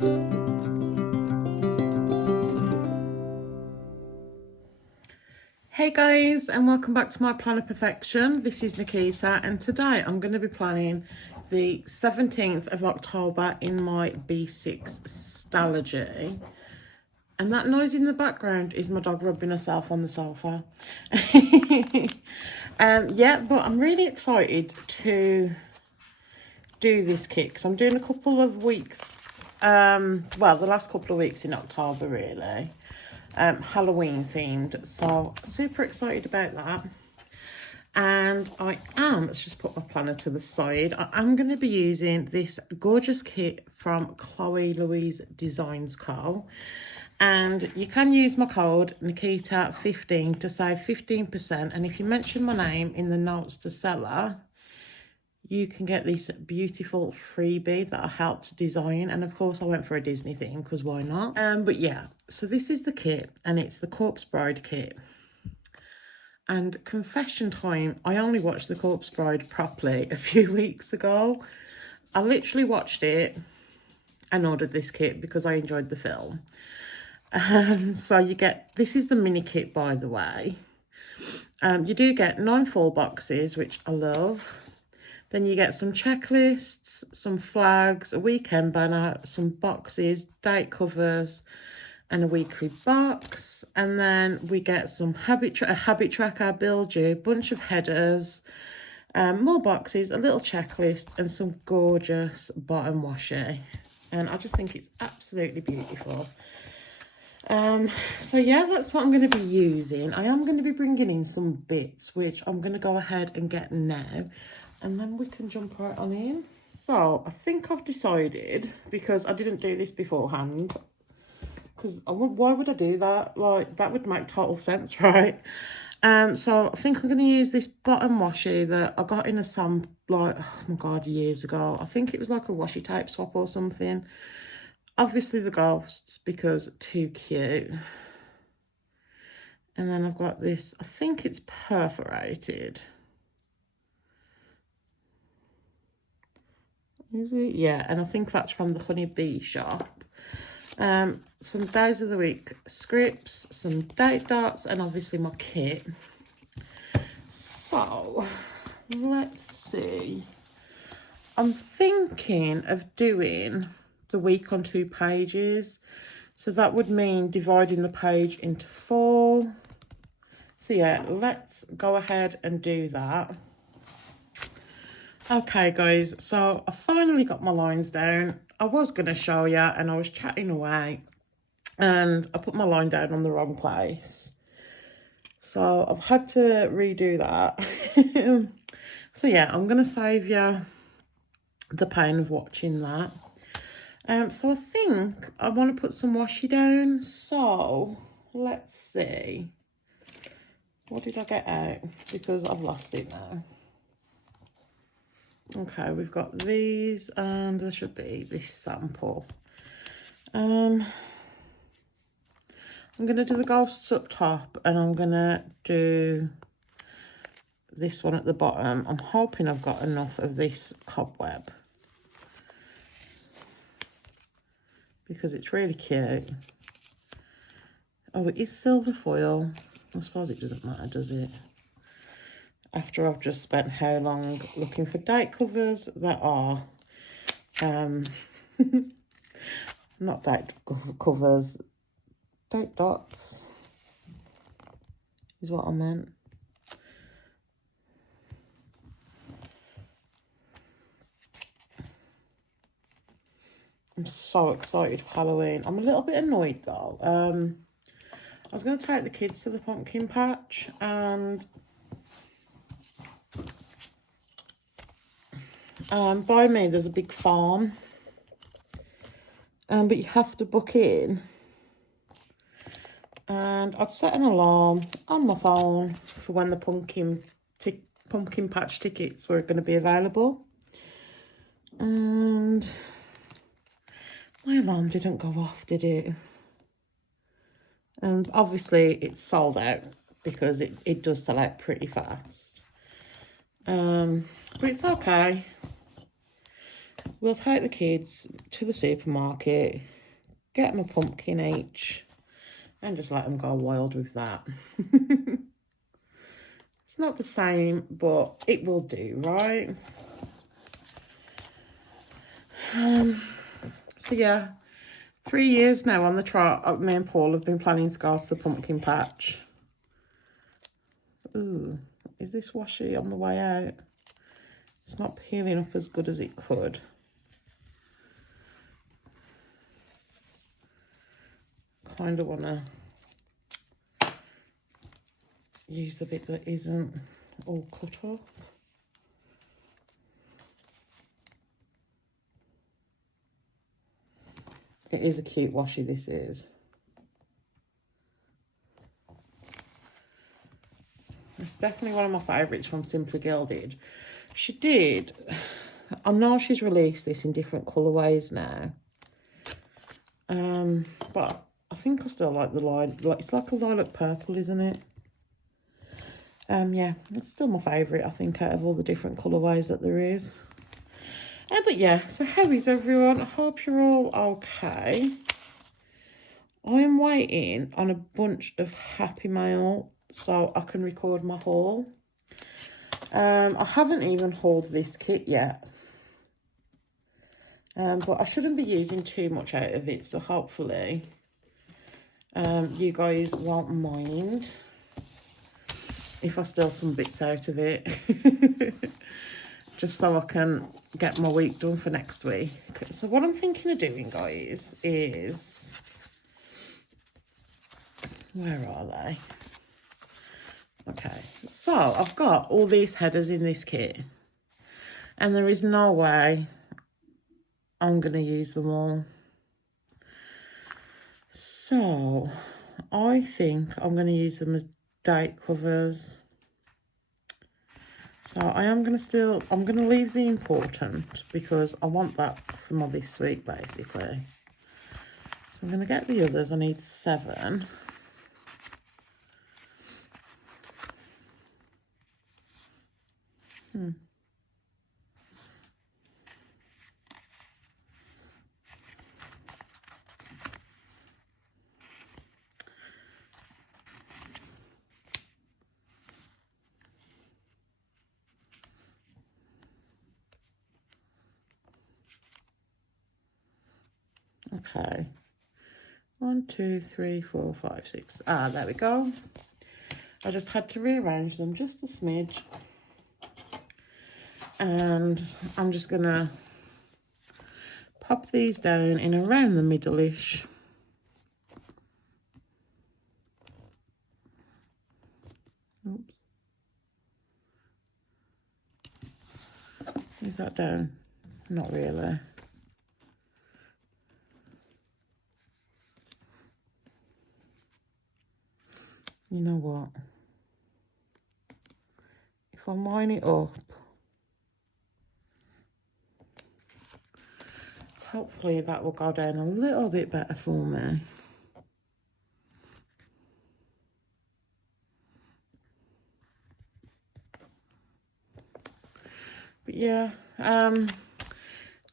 Hey guys, and welcome back to my Plan of Perfection. This is Nikita, and today I'm going to be planning the 17th of October in my B6 Stalogy. And that noise in the background is my dog rubbing herself on the sofa. Yeah, but I'm really excited to do this kit because I'm doing a couple of weeks, well, the last couple of weeks in October really. Halloween themed, so super excited about that. And let's just put my planner to the side, I am going to be using this gorgeous kit from Chloe Louise Designs Co. And you can use my code Nikita15 to save 15%, and if you mention my name in the notes to seller, you can get this beautiful freebie that I helped design. And of course I went for a Disney theme because why not? But yeah, so this is the kit, and it's the Corpse Bride kit. And confession time, I only watched the Corpse Bride properly a few weeks ago. I literally watched it and ordered this kit because I enjoyed the film. So you get, this is the mini kit by the way. You do get 9 full boxes, which I love. Then you get some checklists, some flags, a weekend banner, some boxes, date covers, and a weekly box. And then we get some a habit tracker, build you, bunch of headers, more boxes, a little checklist, and some gorgeous bottom washi. And I just think it's absolutely beautiful. So yeah, that's what I'm going to be using. I am going to be bringing in some bits, which I'm going to go ahead and get now. And then we can jump right on in. So I think I've decided, because I didn't do this beforehand, because why would I do that? Like, that would make total sense, right? So I think I'm going to use this bottom washi that I got in a sample, like, oh my god, years ago. I think it was like a washi tape swap or something. Obviously the ghosts, because too cute. And then I've got this, I think it's perforated. Is it? Yeah, and I think that's from the Honey Bee shop. Some days of the week scripts, some date dots, and obviously my kit. So let's see. I'm thinking of doing the week on 2 pages. So that would mean dividing the page into 4. So yeah, let's go ahead and do that. Okay guys, so I finally got my lines down. I was going to show you and I was chatting away and I put my line down on the wrong place. So I've had to redo that. So yeah, I'm going to save you the pain of watching that. So I think I want to put some washi down. So let's see. What did I get out? Because I've lost it now. Okay, we've got these, and there should be this sample. I'm going to do the ghosts up top, and I'm going to do this one at the bottom. I'm hoping I've got enough of this cobweb, because it's really cute. Oh, it is silver foil. I suppose it doesn't matter, does it? After I've just spent how long looking for date covers that are not date covers, date dots is what I meant. I'm so excited for Halloween. I'm a little bit annoyed though. I was going to take the kids to the pumpkin patch, and by me there's a big farm, but you have to book in, and I'd set an alarm on my phone for when the pumpkin patch tickets were going to be available, and my alarm didn't go off, did it? And obviously it's sold out because it does sell out pretty fast. But it's okay. we'll take the kids to the supermarket, get them a pumpkin each, and just let them go wild with that. It's not the same, but it will do, right? So yeah, 3 years now on the trot. Me and Paul have been planning to go to the pumpkin patch. Ooh, is this washi on the way out? It's not peeling up as good as it could. Kind of want to use the bit that isn't all cut off. It is a cute washi, this is. It's definitely one of my favourites from Simply Gilded. She did, I know she's released this in different colourways now. But I think I still like the lilac. It's like a lilac purple, isn't it? Yeah, it's still my favourite, I think, out of all the different colourways that there is. But yeah, so how is everyone? I hope you're all okay. I am waiting on a bunch of happy mail so I can record my haul. I haven't even hauled this kit yet. But I shouldn't be using too much out of it, so hopefully you guys won't mind if I steal some bits out of it. Just so I can get my week done for next week. So what I'm thinking of doing, guys, is... Where are they? Okay, so I've got all these headers in this kit. And there is no way I'm going to use them all. So I think I'm going to use them as date covers. So I'm going to leave the important because I want that for my this week, basically. So I'm going to get the others. I need 7. Okay. 1, 2, 3, 4, 5, 6. Ah, there we go. I just had to rearrange them just a smidge. And I'm just going to pop these down in around the middle-ish. Oops. Is that down? Not really. You know what? If I line it up, hopefully that will go down a little bit better for me. But yeah,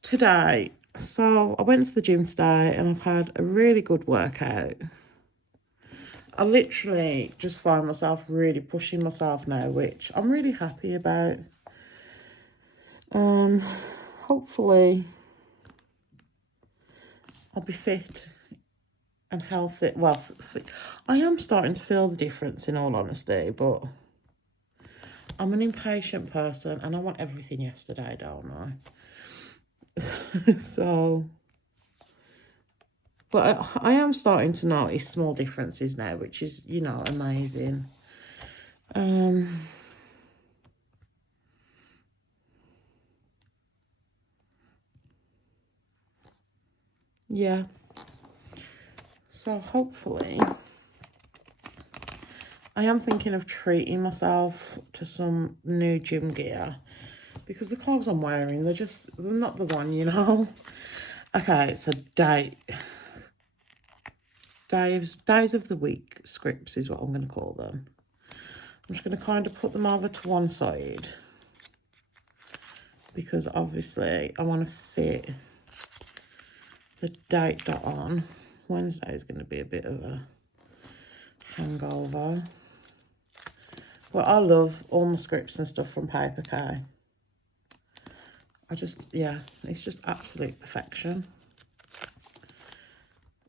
today, so I went to the gym today and I've had a really good workout. I literally just find myself really pushing myself now, which I'm really happy about. Hopefully I'll be fit and healthy. Well, I am starting to feel the difference, in all honesty, but I'm an impatient person and I want everything yesterday, don't I? So, but I am starting to notice small differences now, which is, you know, amazing. Yeah. So hopefully, I am thinking of treating myself to some new gym gear because the clothes I'm wearing, they're not the one, you know. Okay, so days of the week scripts is what I'm going to call them. I'm just going to kind of put them over to one side because obviously I want to fit the date dot on. Wednesday is going to be a bit of a hangover. But I love all my scripts and stuff from Papershire. Yeah, it's just absolute perfection.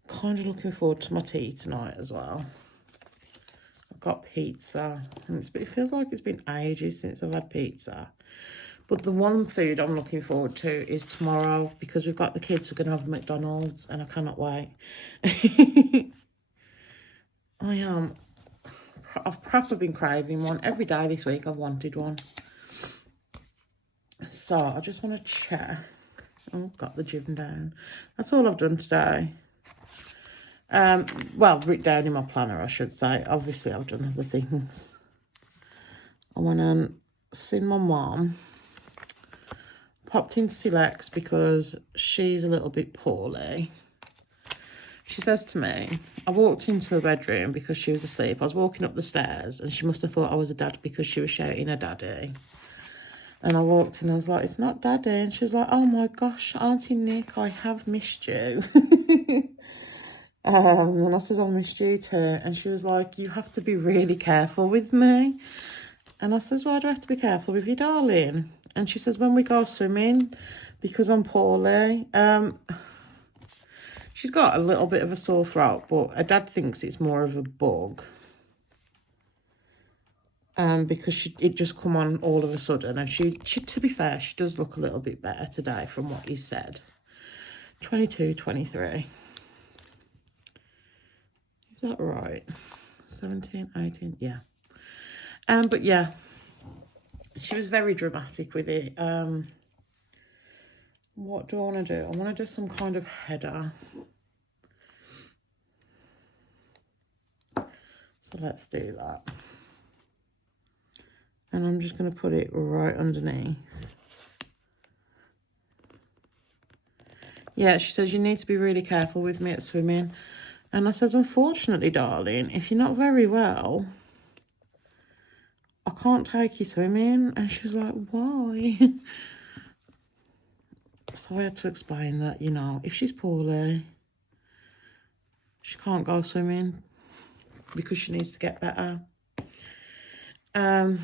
Kind of looking forward to my tea tonight as well. I've got pizza, and it feels like it's been ages since I've had pizza. But the one food I'm looking forward to is tomorrow, because we've got the kids who are going to have McDonald's, and I cannot wait. I've probably been craving one. Every day this week I've wanted one. So I just want to check. Oh, got the gym down. That's all I've done today. Well, written down in my planner, I should say. Obviously, I've done other things. I went and seen my mum. Popped into Silex because she's a little bit poorly. She says to me, I walked into her bedroom because she was asleep. I was walking up the stairs and she must have thought I was a dad because she was shouting her daddy. And I walked in and I was like, it's not daddy. And she was like, oh my gosh, Auntie Nick, I have missed you. And I said, I missed you too. And she was like, you have to be really careful with me. And I says, why do I have to be careful with you, darling? And she says, when we go swimming, because I'm poorly. She's got a little bit of a sore throat, but her dad thinks it's more of a bug. Because it just come on all of a sudden. And she, to be fair, she does look a little bit better today from what he said. 22, 23. Is that right? 17, 18, yeah. But yeah, she was very dramatic with it. What do I want to do? I want to do some kind of header. So let's do that. And I'm just going to put it right underneath. Yeah, she says, you need to be really careful with me at swimming. And I says, unfortunately, darling, if you're not very well, I can't take you swimming. And she was like, why? So I had to explain that, you know, if she's poorly, she can't go swimming because she needs to get better. And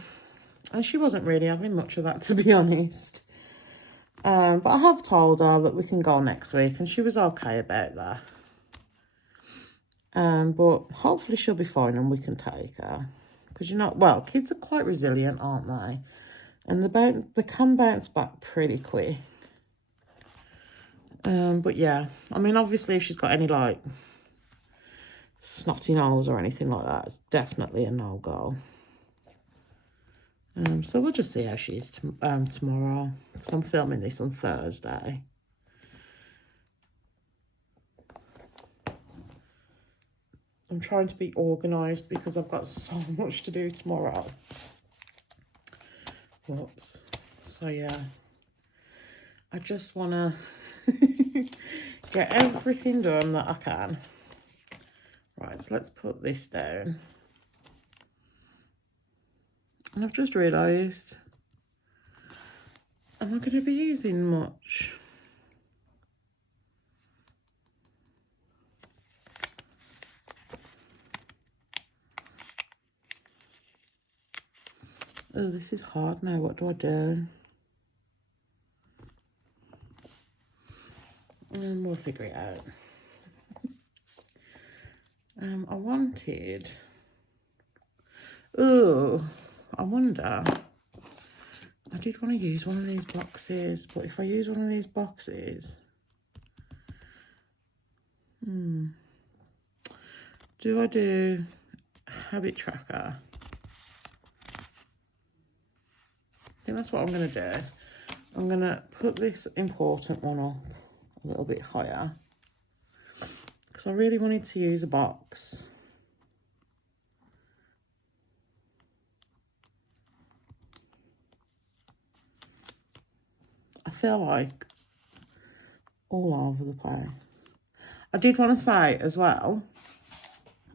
she wasn't really having much of that, to be honest. But I have told her that we can go next week, and she was okay about that. But hopefully she'll be fine and we can take her. Because, you know, well, kids are quite resilient, aren't they? And they can bounce back pretty quick. But yeah, I mean, obviously if she's got any, like, snotty nose or anything like that, it's definitely a no-go. So we'll just see how she is tomorrow, because I'm filming this on Thursday. I'm trying to be organised because I've got so much to do tomorrow. Whoops. So yeah, I just want to get everything done that I can. Right, so let's put this down. And I've just realised I'm not going to be using much. Oh, this is hard now. What do I do? And we'll figure it out. I wanted... Oh, I wonder... I did want to use one of these boxes, but if I use one of these boxes... Do I do habit tracker? I think that's what I'm going to do. I'm going to put this important one up a little bit higher, because I really wanted to use a box. I feel like all over the place. I did want to say as well,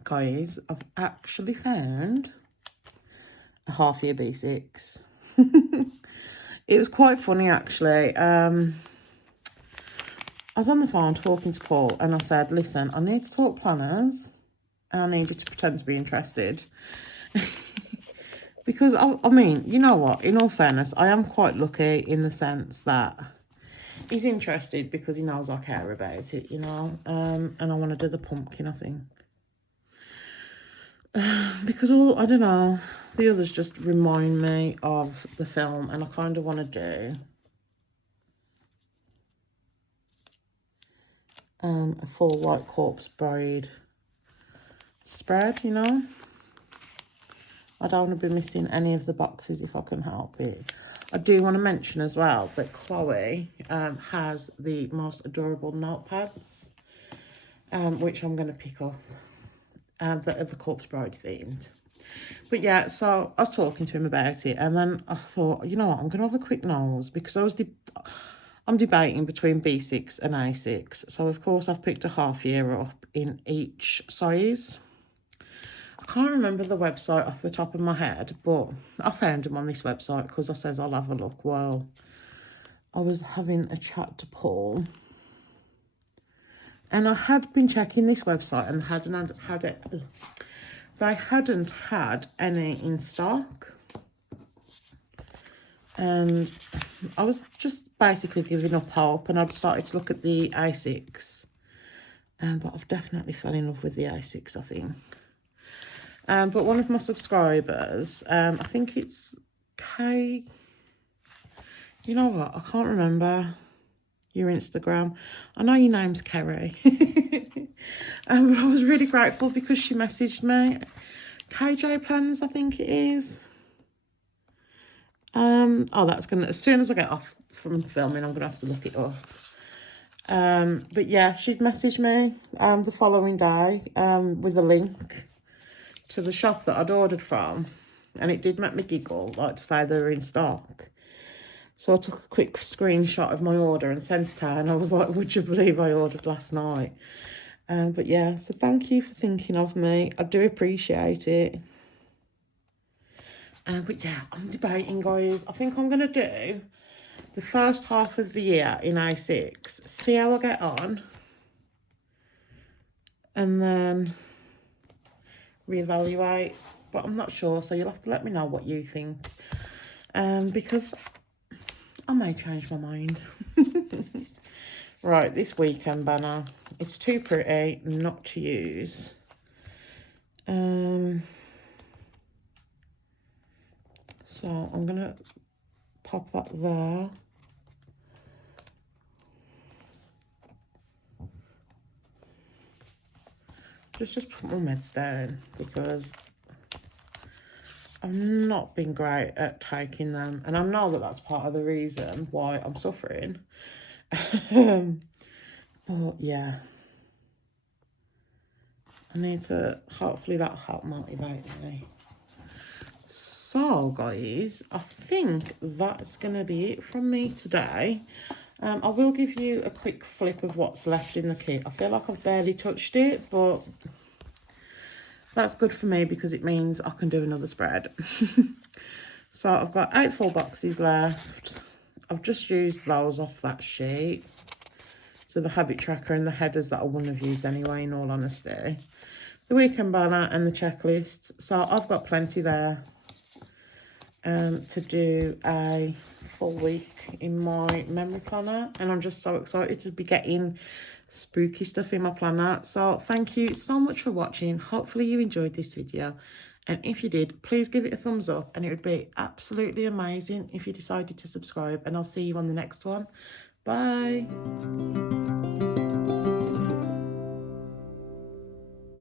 guys, I've actually found a half year B6. It was quite funny, actually. I was on the phone talking to Paul, and I said, listen, I need to talk planners, and I need you to pretend to be interested. Because, I mean, you know what? In all fairness, I am quite lucky in the sense that he's interested because he knows I care about it, you know. And I want to do the pumpkin, I think. Because I don't know, the others just remind me of the film, and I kind of want to do a full White Corpse Bride spread, you know. I don't want to be missing any of the boxes if I can help it. I do want to mention as well that Chloe has the most adorable notepads, which I'm going to pick up, that are the Corpse Bride themed. But yeah, so I was talking to him about it, and then I thought, you know what, I'm going to have a quick nose, because I'm debating between B6 and A6. So of course I've picked a half year up in each size. I can't remember the website off the top of my head, but I found them on this website because I says I'll have a look while I was having a chat to Paul. And I had been checking this website and they hadn't had any in stock. And I was just basically giving up hope, and I'd started to look at the A6. But I've definitely fell in love with the A6, I think. But one of my subscribers, I think it's Kay. You know what? I can't remember your Instagram. I know your name's Kerry. But I was really grateful because she messaged me. KJ Plans, I think it is. Oh, that's gonna, as soon as I get off from filming, I'm gonna have to look it up. But yeah, she'd messaged me the following day with a link to the shop that I'd ordered from, and it did make me giggle, like, to say they were in stock. So I took a quick screenshot of my order and sent it out, and I was like, would you believe I ordered last night? But yeah, so thank you for thinking of me. I do appreciate it. But yeah, I'm debating, guys. I think I'm going to do the first half of the year in A6, see how I get on, and then reevaluate. But I'm not sure, so you'll have to let me know what you think. Because I may change my mind. Right, this weekend banner. It's too pretty not to use. So I'm going to pop that there. Just put my meds down because I've not been great at taking them. And I know that that's part of the reason why I'm suffering. But yeah. I need to, hopefully that'll help motivate me. So guys, I think that's going to be it from me today. I will give you a quick flip of what's left in the kit. I feel like I've barely touched it, but that's good for me because it means I can do another spread. So I've got 8 full boxes left. I've just used those off that sheet. So the habit tracker and the headers that I wouldn't have used anyway, in all honesty. The weekend banner and the checklists. So I've got plenty there to do a full week in my memory planner. And I'm just so excited to be getting spooky stuff in my planner. So thank you so much for watching. Hopefully you enjoyed this video. And if you did, please give it a thumbs up. And it would be absolutely amazing if you decided to subscribe. And I'll see you on the next one. Bye.